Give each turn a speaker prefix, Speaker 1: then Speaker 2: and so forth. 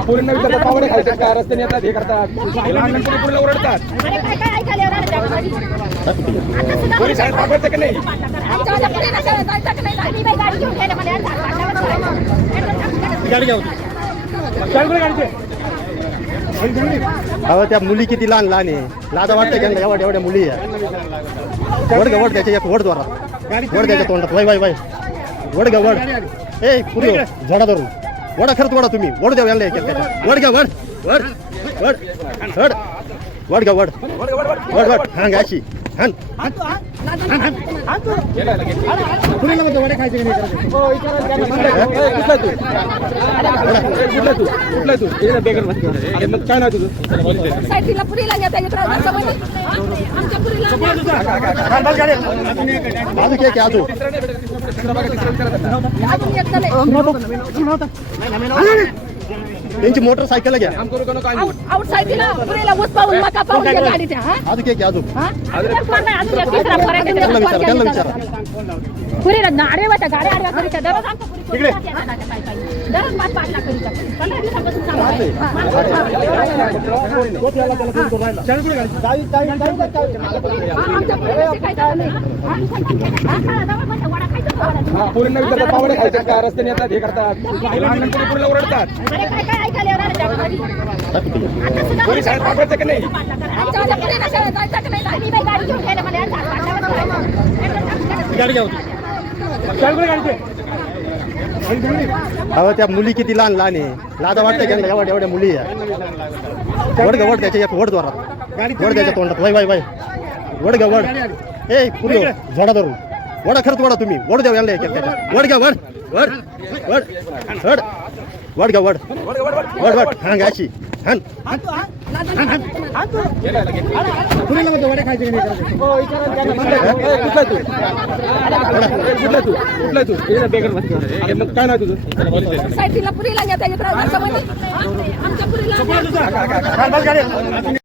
Speaker 1: पोरींना विचारतात पावडे खायचे का रस्त्याने येतात हे करतात लहान ओरडतात पोरी शाळेत वापरते की नाही
Speaker 2: गाडी घ्या अहो त्या मुली किती लहान लहान आहे. लादा वाटतं की? एवढ्या एवढ्या मुली आहे. वड ग वड त्याच्या एक वड द्वारा वड त्याच्या तोंडात. वय वय वय. वड ग वड. ए पुरी हो, झाडा धरून. वडा खरंच वडा तुम्ही. वड द्या यांना एक एक वड घ्या वड. वड. वड. वड वड घ्या वड. वड वड. हां गाशी हान
Speaker 1: कुठला तू? कुठला तू? कुठला तू? हे ना बेगर. अरे मग काय नाव तुझं?
Speaker 3: साईडला पुरीला इकडं रस्त्यामध्ये. आमच्या पुरीला
Speaker 2: बाजू के आजू.
Speaker 3: अजून येत नाही.
Speaker 2: त्यांची मोटरसायकल घ्या
Speaker 1: काम करू का नको
Speaker 3: आउट- आउट साईडला पुरीला ऊस पाहून मका पाहून त्या गाडीच्या हा?
Speaker 2: आजू के आजू
Speaker 3: हा? अजून एक कोण नाही, अजून एक तिसरा पर्यंत
Speaker 2: त्यांना
Speaker 3: कोण
Speaker 2: विचारा, त्यांना
Speaker 3: घ्यायचा
Speaker 2: विचारा.
Speaker 3: पुरीला गाड्या वाटतं, गाड्या आडव्या करीत्या. दररोज आमच्या पुरी कोणी जाते आता काय काय काय. दररोज पाच पाच लाख करीत्या. पंधरा दिवसापासून चालू आहे. हा, आमच्या पुरीला शिकायचं नाही. हा? हा, खा, जाऊ, वडा खायचा का वडा?
Speaker 1: पोरींना विचारतात पावडे खायचे का रस्त्याने येतात हे करतात लहान ओरडतात
Speaker 3: अरे काय काय गाडी
Speaker 2: घ्या अहो त्या मुली किती लहान लहान आहे लाजा वाटतं की एवढ्या एवढ्या मुली आहे वड ग वड त्याच्या वड द्वारा वड त्याच्या तोंडात वय वय वय वड ग वड ए पुरी झाडा धरून वडा खरंच वडा तुम्ही वड द्या यांना. वड घ्या वड वड वड वड वड घ्या वड वड वड हां गाशी हान
Speaker 1: कुठला तू कुठला तू कुठला तू बेगर मस्ती. अरे मग काय नाव तुझं
Speaker 3: साईडला पुरीला इकडं रस्त्यामध्ये. आमच्या पुरीला